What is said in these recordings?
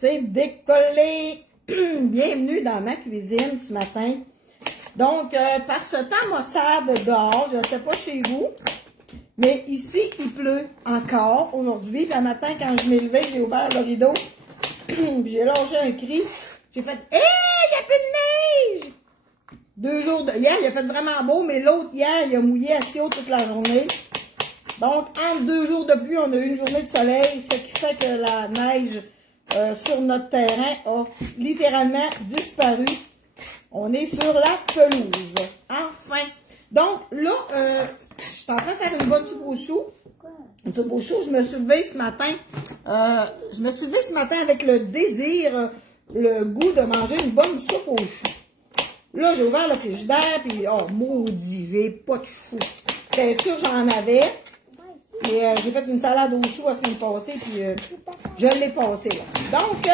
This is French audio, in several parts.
c'est décollé. Bienvenue dans ma cuisine ce matin. Donc, par ce temps maussade dehors, je ne sais pas chez vous, mais ici, il pleut encore aujourd'hui. Le matin, quand je m'ai levée, j'ai ouvert le rideau, j'ai lâché un cri. J'ai fait « Hey, il n'y a plus de neige! » 2 jours de... Hier, il a fait vraiment beau, mais l'autre, hier, il a mouillé assez haut toute la journée. Donc, entre 2 jours de pluie, on a eu une journée de soleil, ce qui fait que la neige sur notre terrain a littéralement disparu. On est sur la pelouse. Enfin. Donc, là, je suis en train de faire une bonne soupe aux choux. Une soupe aux choux, je me suis levée ce matin. Avec le désir, le goût de manger une bonne soupe aux choux. Là, j'ai ouvert le frigidaire, puis, oh, maudit, j'ai pas de choux. Bien sûr, j'en avais. Et j'ai fait une salade aux choux la semaine passée, puis je l'ai passée, là. Donc,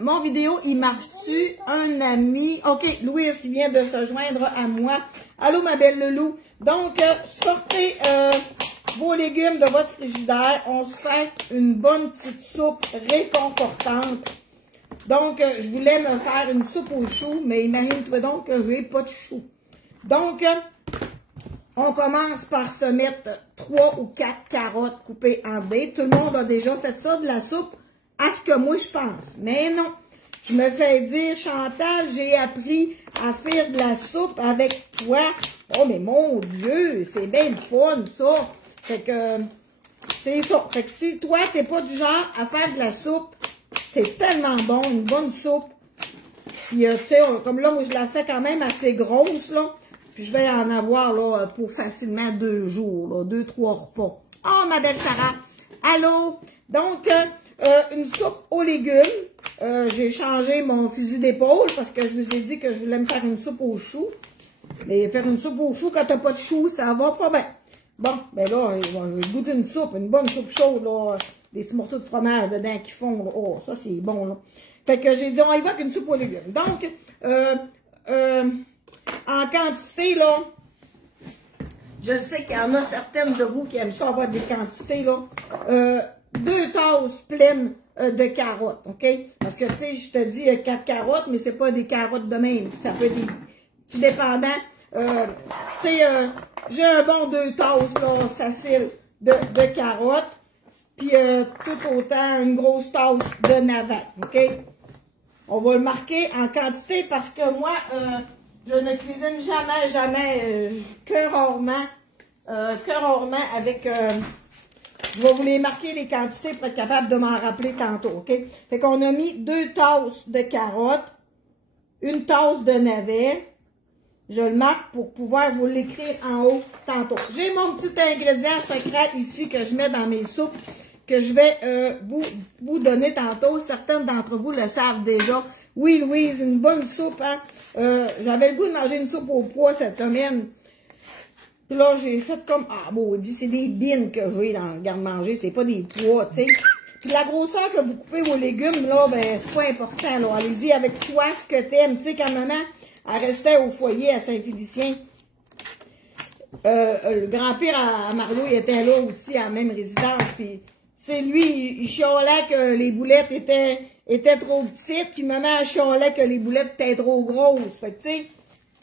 mon vidéo, il marche-tu? Un ami. OK, Louise qui vient de se joindre à moi. Allô, ma belle Loulou. Donc, sortez vos légumes de votre frigidaire. On se fait une bonne petite soupe réconfortante. Donc, je voulais me faire une soupe aux choux, mais imagine-toi donc que j'ai pas de choux. Donc, on commence par se mettre 3 ou 4 carottes coupées en dés. Tout le monde a déjà fait ça, de la soupe, à ce que moi je pense. Mais non, je me fais dire, Chantal, j'ai appris à faire de la soupe avec toi. Oh, mais mon Dieu, c'est bien le fun, ça. Fait que, c'est ça. Fait que si toi, t'es pas du genre à faire de la soupe, c'est tellement bon, une bonne soupe. Puis, tu sais, comme là, moi, je la fais quand même assez grosse, là. Puis je vais en avoir là pour facilement 2 jours, 2-3 repas. Oh, ma belle Sarah! Allô? Donc, une soupe aux légumes. J'ai changé mon fusil d'épaule parce que je vous ai dit que je voulais me faire une soupe aux choux. Mais faire une soupe aux choux quand t'as pas de choux, ça va pas bien. Bon, ben là, je vais goûter une soupe, une bonne soupe chaude, là. Des petits morceaux de fromage dedans qui font, là. Oh, ça c'est bon, là. Fait que j'ai dit, on y va avec une soupe aux légumes. Donc, en quantité, là, je sais qu'il y en a certaines de vous qui aiment ça avoir des quantités, là. 2 tasses pleines de carottes, OK? Parce que, tu sais, je te dis 4 carottes, mais c'est pas des carottes de même. Ça peut être des petits dépendants. Tu sais, j'ai un bon 2 tasses, là, facile, de carottes. Puis, tout autant, une grosse tasse de navette, OK? On va le marquer en quantité parce que moi, je ne cuisine jamais, que rarement avec, je vais vous les marquer les quantités pour être capable de m'en rappeler tantôt, OK? Fait qu'on a mis 2 tasses de carottes, 1 tasse de navets. Je le marque pour pouvoir vous l'écrire en haut tantôt. J'ai mon petit ingrédient secret ici que je mets dans mes soupes, que je vais vous donner tantôt. Certaines d'entre vous le savent déjà. Oui, Louise, une bonne soupe, hein? J'avais le goût de manger une soupe au pois cette semaine. Puis là, j'ai fait comme, ah, maudit, c'est des bines que j'ai dans le garde-manger, c'est pas des pois, tu sais. Puis la grosseur que vous coupez vos légumes, là, ben, c'est pas important, là. Allez-y avec toi, ce que t'aimes. Tu sais, quand maman, elle restait au foyer à Saint-Félicien, le grand-père à Marlot, il était là aussi, à la même résidence, puis c'est lui, il chialait que les boulettes étaient trop petites, puis maman elle chialait que les boulettes étaient trop grosses. Fait que, tu sais,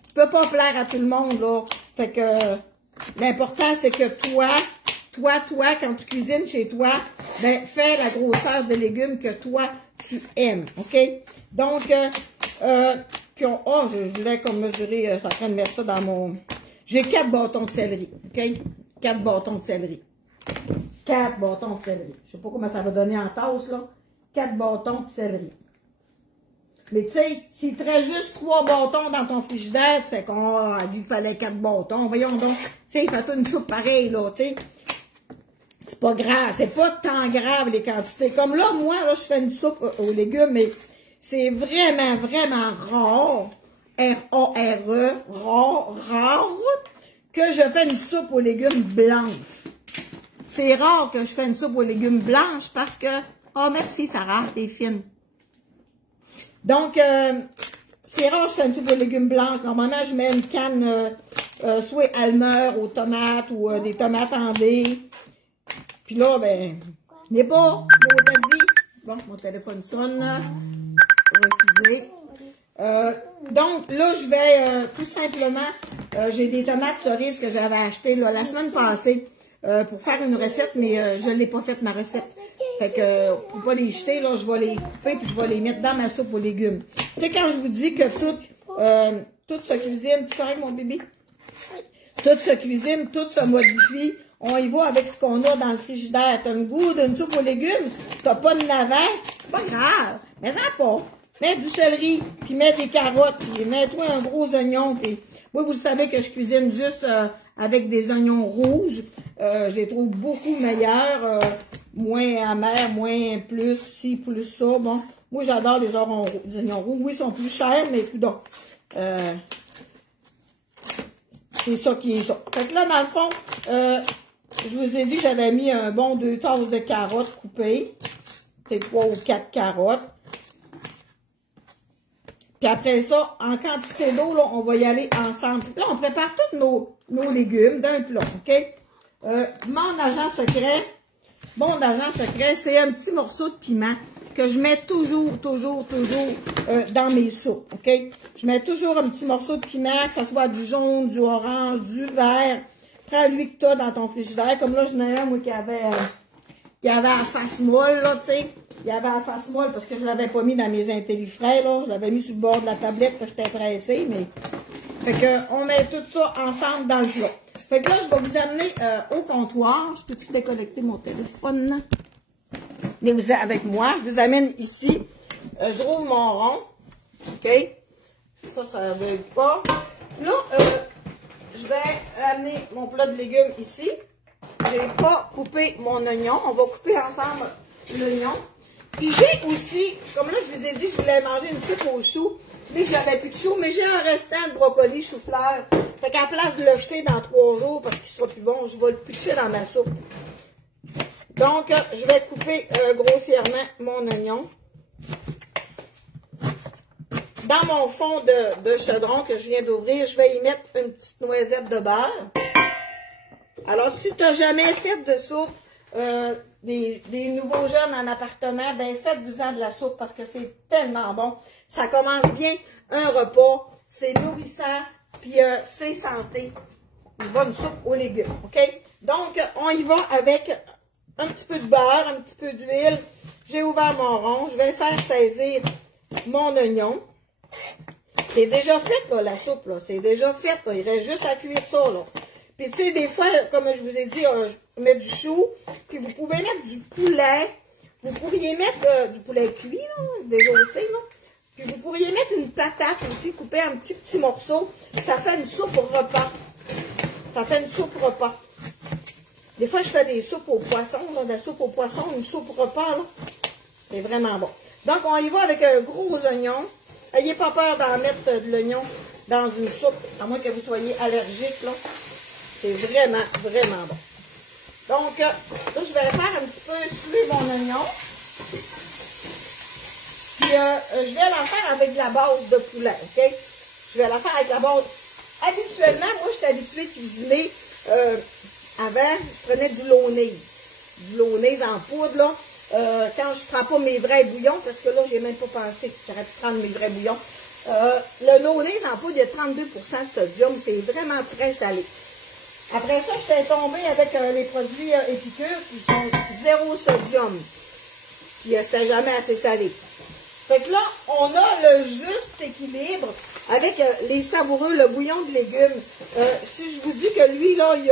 tu peux pas plaire à tout le monde, là. Fait que, l'important, c'est que toi, quand tu cuisines chez toi, ben, fais la grosseur de légumes que toi, tu aimes, OK? Donc, je voulais comme mesurer, je suis en train de mettre ça dans mon... J'ai 4 bâtons de céleri, OK? 4 bâtons de céleri. 4 bâtons de céleri. Je sais pas comment ça va donner en tasse, là. 4 bâtons de céleri. Mais tu sais, s'il te reste juste 3 bâtons dans ton frigidaire, tu fais qu'on a dit qu'il fallait 4 bâtons. Voyons donc. Tu sais, fais-toi une soupe pareille, là, tu sais. C'est pas grave. C'est pas tant grave, les quantités. Comme là, moi, là, je fais une soupe aux légumes, mais c'est vraiment, vraiment rare. R-A-R-E. Rare. Que je fais une soupe aux légumes blanches. C'est rare que je fais une soupe aux légumes blanches parce que... Oh, merci, Sarah, t'es fine. Donc, c'est rare que je fais une soupe aux légumes blanches. Normalement, je mets une canne, soit Almer aux tomates ou des tomates en dés. Puis là, ben, je n'ai pas. On t'a dit, Bon, mon téléphone sonne. Refusé. Donc, là, je vais tout simplement, j'ai des tomates cerises que j'avais achetées là, la semaine passée pour faire une recette, mais je ne l'ai pas faite, ma recette. Fait que, pour pas les jeter, là, je vais les couper puis je vais les mettre dans ma soupe aux légumes. Tu sais, quand je vous dis que tout se cuisine, tu correct, mon bébé? Tout se cuisine, tout se modifie. On y va avec ce qu'on a dans le frigidaire. T'as le goût d'une soupe aux légumes, t'as pas de navette, c'est pas grave. Mais ça pas. Mets du céleri, puis mets des carottes, puis mets-toi un gros oignon. Puis moi, vous savez que je cuisine juste avec des oignons rouges. Je les trouve beaucoup meilleurs, moins amers, moins plus ci, plus ça. Bon, moi, j'adore les oignons rouges. Oui, ils sont plus chers, mais plus donc. C'est ça qui est ça. Fait que là, dans le fond, je vous ai dit que j'avais mis un bon 2 tasses de carottes coupées. C'est 3 ou 4 carottes. Puis après ça, en quantité d'eau, là, on va y aller ensemble. Là, on prépare tous nos légumes d'un plat, OK? Mon agent secret, c'est un petit morceau de piment que je mets toujours dans mes soupes, OK? Je mets toujours un petit morceau de piment, que ce soit du jaune, du orange, du vert. Prends lui que tu as dans ton frigidaire. Comme là, je n'ai un, moi, qui avait la face molle, là, tu sais. Il y avait la face molle parce que je ne l'avais pas mis dans mes intellifrais, là. Je l'avais mis sur le bord de la tablette que j'étais pressée, mais... Fait que, on met tout ça ensemble dans le plat. Fait que là, je vais vous amener au comptoir. Je peux-tu déconnecter mon téléphone? Venez avec moi. Je vous amène ici. Je roule mon rond. OK? Ça ne veut pas. Là, je vais amener mon plat de légumes ici. Je n'ai pas coupé mon oignon. On va couper ensemble l'oignon. Puis j'ai aussi, comme là, je vous ai dit que je voulais manger une soupe aux choux, mais que j'avais plus de choux, mais j'ai un restant de brocoli chou-fleur. Fait qu'à place de le jeter dans 3 jours parce qu'il sera plus bon, je vais le pitcher dans ma soupe. Donc, je vais couper grossièrement mon oignon. Dans mon fond de chaudron que je viens d'ouvrir, je vais y mettre une petite noisette de beurre. Alors, si tu n'as jamais fait de soupe, des nouveaux jeunes en appartement, ben faites-vous-en de la soupe parce que c'est tellement bon. Ça commence bien un repas, c'est nourrissant, puis c'est santé. Une bonne soupe aux légumes, OK? Donc, on y va avec un petit peu de beurre, un petit peu d'huile. J'ai ouvert mon rond, je vais faire saisir mon oignon. C'est déjà fait, là, la soupe, là. C'est déjà fait, là. Il reste juste à cuire ça, là. Puis, tu sais, des fois, comme je vous ai dit, je mets du chou, puis vous pouvez mettre du poulet. Vous pourriez mettre du poulet cuit, là, déjaussé, là. Puis, vous pourriez mettre une patate aussi, coupée en petits morceaux. Ça fait une soupe au repas. Ça fait une soupe repas. Des fois, je fais des soupes au poisson, là, de la soupe au poisson, une soupe repas, là. C'est vraiment bon. Donc, on y va avec un gros oignon. N'ayez pas peur d'en mettre de l'oignon dans une soupe, à moins que vous soyez allergique, là. C'est vraiment, vraiment bon. Donc, là, je vais faire un petit peu suer mon oignon. Puis, je vais la faire avec de la base de poulet, OK? Je vais la faire avec la base. Habituellement, moi, je suis habituée de cuisiner. Avant, je prenais du launaise. Du launaise en poudre, là. Quand je ne prends pas mes vrais bouillons, parce que là, j'ai même pas pensé que j'aurais pu prendre mes vrais bouillons. Le launaise en poudre, il y a 32% de sodium. C'est vraiment très salé. Après ça, je suis tombée avec les produits Épicure qui sont 0 sodium. Puis c'était jamais assez salé. Fait que là, on a le juste équilibre avec les savoureux, le bouillon de légumes. Si je vous dis que lui, là, il y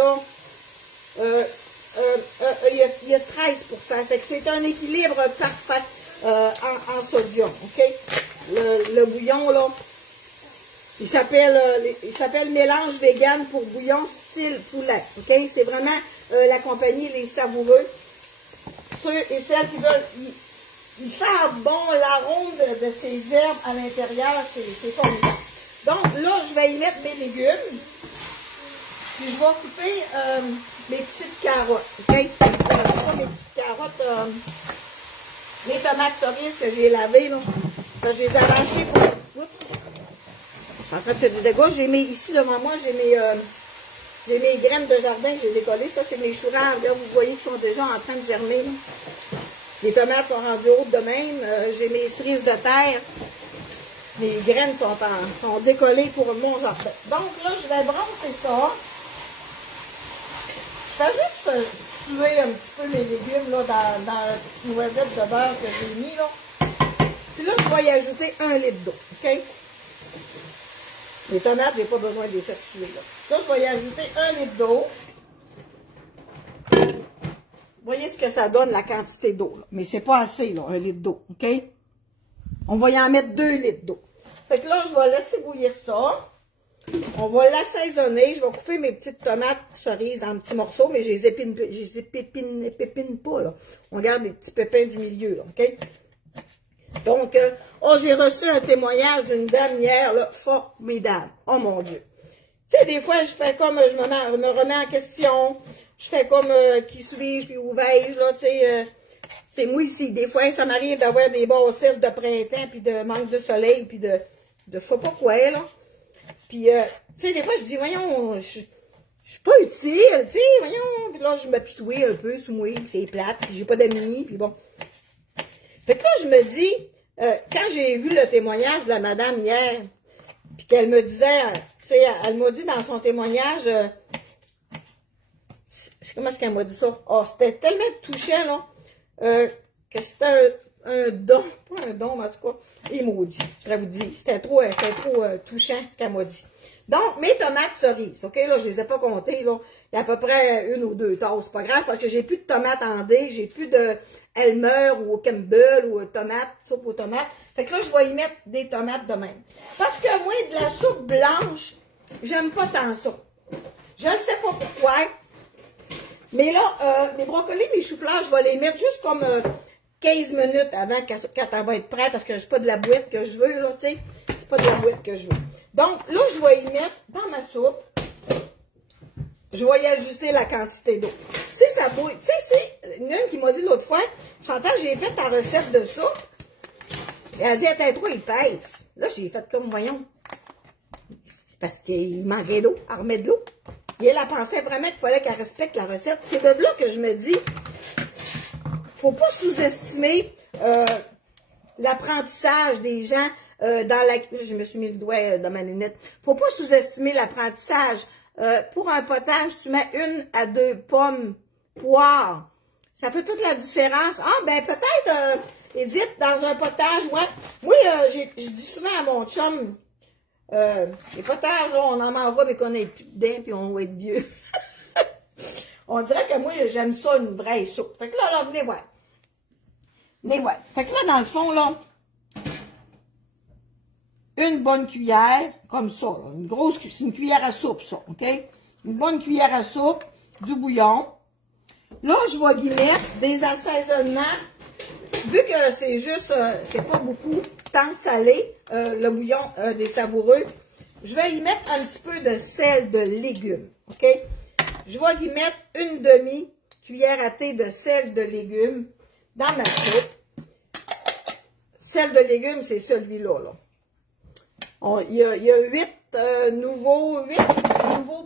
a 13%. Fait que c'est un équilibre parfait en sodium. OK? Le bouillon, là. Il s'appelle mélange vegan pour bouillon style poulet. OK? C'est vraiment la compagnie Les Savoureux. Ceux et celles qui veulent, ils savent bon l'arôme de ces herbes à l'intérieur. C'est formidable. Donc là, je vais y mettre mes légumes. Puis je vais couper mes petites carottes. OK? Mes petites carottes, les tomates cerises que j'ai lavées, là. Je les ai arrachées pour. Oups! En fait, c'est du dégât. J'ai mis ici devant moi, j'ai mes graines de jardin que j'ai décollées. Ça, c'est mes choux rares. Là, vous voyez qu'ils sont déjà en train de germer. Là. Les tomates sont rendues hautes de même. J'ai mes cerises de terre. Les graines sont décollées pour mon jardin. Donc là, je vais brasser ça. Je fais juste suer un petit peu mes légumes là, dans la petite noisette de beurre que j'ai mis là. Puis là, je vais y ajouter 1 litre d'eau, OK? Les tomates, j'ai pas besoin de les faire suer là. Là, je vais y ajouter 1 litre d'eau. Voyez ce que ça donne, la quantité d'eau. Mais c'est pas assez, là, 1 litre d'eau, OK? On va y en mettre 2 litres d'eau. Fait que là, je vais laisser bouillir ça. On va l'assaisonner. Je vais couper mes petites tomates cerises en petits morceaux, mais je les épine pas, là. On garde les petits pépins du milieu, là, OK? Donc, j'ai reçu un témoignage d'une dame hier, là, formidable. Oh mon Dieu. Tu sais, des fois, je fais comme, je me remets en question. Je fais comme, qui suis-je, puis où vais-je, là, tu sais, c'est moi ici. Des fois, ça m'arrive d'avoir des bassesses de printemps, puis de manque de soleil, puis de je sais pas quoi, là. Puis, tu sais, des fois, je dis, voyons, je suis pas utile, tu sais, voyons. Puis là, je m'apitoie un peu sous moi, puis c'est plate, puis j'ai pas d'amis, puis bon. Fait que là, je me dis, quand j'ai vu le témoignage de la madame hier, puis qu'elle me disait, tu sais, elle m'a dit dans son témoignage, comment est-ce qu'elle m'a dit ça? Oh, c'était tellement touchant, là, que c'était un don, pas un don, mais en tout cas, il maudit, je pourrais vous dire. C'était trop touchant, ce qu'elle m'a dit. Donc, mes tomates cerises, OK, là, je les ai pas comptées, là. Il y a à peu près 1 ou 2 tasses, c'est pas grave, parce que j'ai plus de tomates en dés, j'ai plus de Elmer ou Campbell ou tomates, soupe aux tomates. Fait que là, je vais y mettre des tomates de même. Parce que moi, de la soupe blanche, j'aime pas tant ça. Je ne sais pas pourquoi. Mais là, mes brocolis, mes choux-fleurs, je vais les mettre juste comme 15 minutes avant quand elle va être prête, parce que c'est pas de la boîte que je veux, là, tu sais. C'est pas de la boîte que je veux. Donc, là, je vais y mettre dans ma soupe. Je vais y ajuster la quantité d'eau. Si ça bouille, tu sais, c'est une qui m'a dit l'autre fois, Chantal, j'ai fait ta recette de soupe. Et elle a dit, elle était trop épaisse. Là, j'ai fait comme, voyons. C'est parce qu'il manquait d'eau. Elle remet de l'eau. Et elle pensait vraiment qu'il fallait qu'elle respecte la recette. C'est de là que je me dis, faut pas sous-estimer l'apprentissage des gens dans la... Je me suis mis le doigt dans ma lunette. Faut pas sous-estimer l'apprentissage. Pour un potage, tu mets 1 à 2 pommes, poires. Ça fait toute la différence. Ah, ben peut-être, Edith, dans un potage, ouais. Moi, je dis souvent à mon chum, les potages, là, on en mangera, mais qu'on ait plus de dents, puis on va être vieux. On dirait que moi, j'aime ça, une vraie soupe. Fait que là, venez voir. Venez voir. Fait que là, dans le fond, là, une bonne cuillère, comme ça, là, une grosse cuillère, c'est une cuillère à soupe, ça, OK? Une bonne cuillère à soupe, du bouillon. Là, je vais y mettre des assaisonnements. Vu que c'est juste, c'est pas beaucoup, tant salé, le bouillon des savoureux, je vais y mettre un petit peu de sel de légumes, OK? Je vais y mettre une demi-cuillère à thé de sel de légumes dans ma soupe. Sel de légumes, c'est celui-là, là. Il y a 8 nouveaux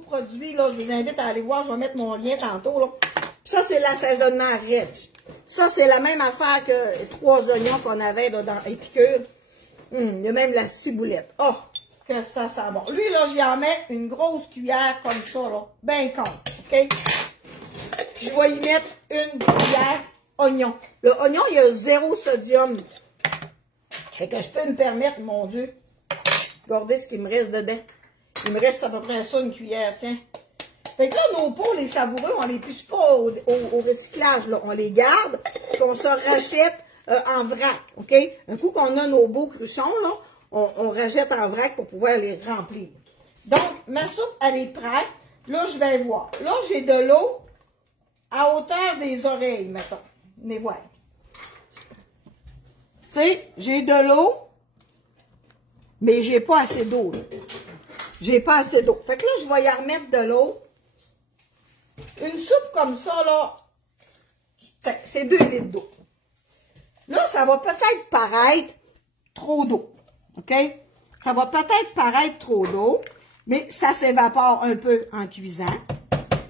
produits, là. Je vous invite à aller voir, je vais mettre mon lien tantôt, là. Puis ça, c'est l'assaisonnement Rich. Ça, c'est la même affaire que 3 oignons qu'on avait là, dans Épicure. Il y a même la ciboulette. Oh, que ça sent bon. Lui, là, j'y en mets une grosse cuillère comme ça, là. Ben con, OK? Puis je vais y mettre une cuillère oignon. Le oignon, il y a 0 sodium. Fait que je peux me permettre, mon Dieu, regardez ce qu'il me reste dedans. Il me reste à peu près ça, une cuillère, tiens. Fait que là, nos pots, les savoureux, on les piche pas au recyclage, là. On les garde, puis on se rachète en vrac, OK? Un coup qu'on a nos beaux cruchons, là, on rachète en vrac pour pouvoir les remplir. Donc, ma soupe, elle est prête. Là, je vais voir. Là, j'ai de l'eau à hauteur des oreilles, mettons. Venez voir. Tu sais, j'ai de l'eau, mais j'ai pas assez d'eau, là. J'ai pas assez d'eau. Fait que là, je vais y remettre de l'eau. Une soupe comme ça, là, c'est 2 litres d'eau. Là, ça va peut-être paraître trop d'eau. OK? Ça va peut-être paraître trop d'eau, mais ça s'évapore un peu en cuisant.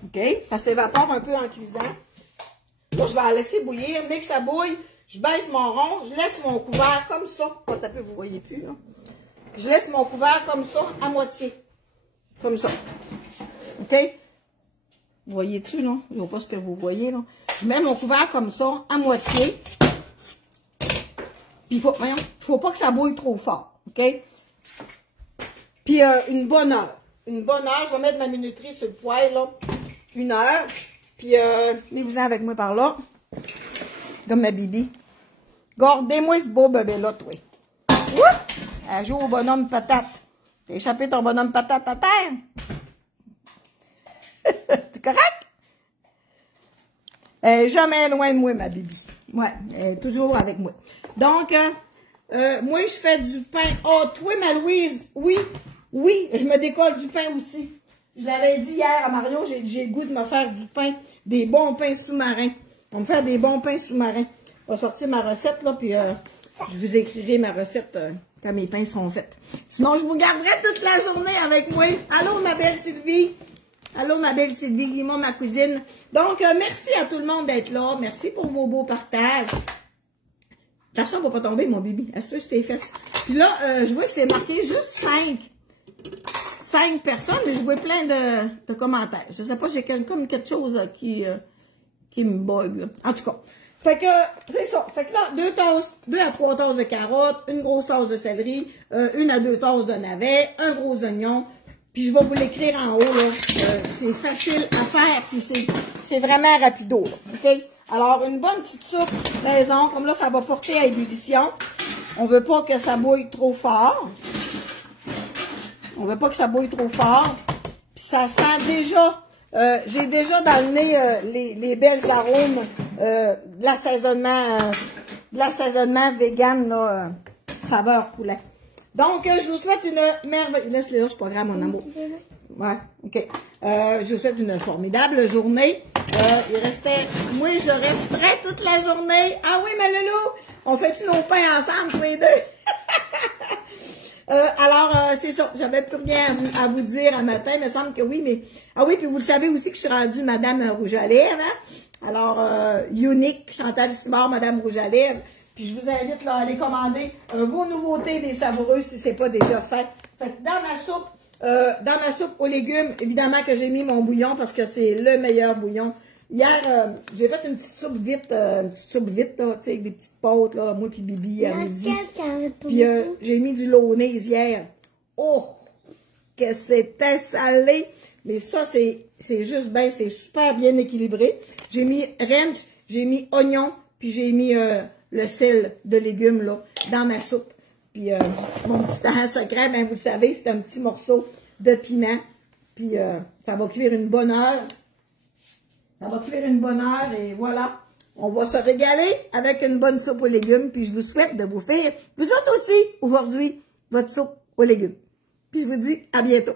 OK? Ça s'évapore un peu en cuisant. Là, je vais la laisser bouillir. Dès que ça bouille, Je baisse mon rond, je laisse mon couvert comme ça. Oh, t'as peu, vous voyez plus, là. Je laisse mon couvert comme ça, à moitié. Comme ça. OK? Vous voyez-tu, là? Je ne vois pas ce que vous voyez, là. Je mets mon couvert comme ça, à moitié. Puis, faut pas que ça bouille trop fort. OK? Puis, une bonne heure. Une bonne heure. Je vais mettre ma minuterie sur le poêle, là. 1 heure. Puis, venez-vous-en avec moi par là. Comme ma bibi. Gardez-moi ce beau bébé-là, toi. Oups! Elle joue au bonhomme patate. T'as échappé ton bonhomme patate à terre? C'est correct? Elle est jamais loin de moi, ma bibi. Ouais, elle est toujours avec moi. Donc, moi, je fais du pain. Oh, toi, ma Louise, oui, je me décolle du pain aussi. Je l'avais dit hier à Mario, j'ai le goût de me faire du pain, des bons pains sous-marins. On va me faire des bons pains sous-marins. Je vais sortir ma recette, là, puis je vous écrirai ma recette quand mes pains seront faits. Sinon, je vous garderai toute la journée avec moi. Allô, ma belle Sylvie. Allô, ma belle Sylvie, Guillemot, ma cousine. Donc, merci à tout le monde d'être là. Merci pour vos beaux partages. Attention, on ne va pas tomber, mon bébé. Est-ce que tes fesses? Puis là, je vois que c'est marqué juste 5 personnes, mais je vois plein de commentaires. Je ne sais pas, j'ai comme quelque chose qui me bug, là. En tout cas. Fait que, c'est ça. Fait que là, 2 à 3 tasses de carottes, une grosse tasse de céleri, 1 à 2 tasses de navets, un gros oignon. Puis je vais vous l'écrire en haut, là. C'est facile à faire, puis c'est vraiment rapido, là. OK? Alors, une bonne petite soupe maison, comme là, ça va porter à ébullition. On veut pas que ça bouille trop fort. On veut pas que ça bouille trop fort. Puis ça sent déjà... j'ai déjà dans le nez les belles arômes de l'assaisonnement vegan, là, saveur poulet. Donc, je vous souhaite une merveilleuse... Laisse-le là, c'est pas grave, mon amour. Ouais, OK. Je vous souhaite une formidable journée. Il restait... Moi, je resterai toute la journée. Ah oui, ma loulou, on fait-tu nos pains ensemble, tous les deux? Alors, c'est ça. J'avais plus rien à vous dire un matin. Il me semble que oui, mais... Ah oui, puis vous le savez aussi que je suis rendue Madame Rouge à lèvres, hein? Alors, Unique, Chantal Simard, Madame Rouge à lèvres. Puis je vous invite là, à aller commander vos nouveautés des savoureux si c'est pas déjà fait. Fait que dans ma soupe aux légumes, évidemment que j'ai mis mon bouillon parce que c'est le meilleur bouillon. Hier, j'ai fait une petite soupe vite, là, tu sais, avec des petites pâtes, là, moi puis Bibi à midi. Puis j'ai mis du mayonnaise hier. Oh, que c'était salé! Mais ça, c'est juste bien, c'est super bien équilibré. J'ai mis ranch, j'ai mis oignon, puis j'ai mis le sel de légumes, là, dans ma soupe. Puis mon petit temps secret, ben vous le savez, c'est un petit morceau de piment. Puis ça va cuire une bonne heure. Ça va cuire une bonne heure et voilà. On va se régaler avec une bonne soupe aux légumes. Puis je vous souhaite de vous faire, vous autres aussi, aujourd'hui, votre soupe aux légumes. Puis je vous dis à bientôt.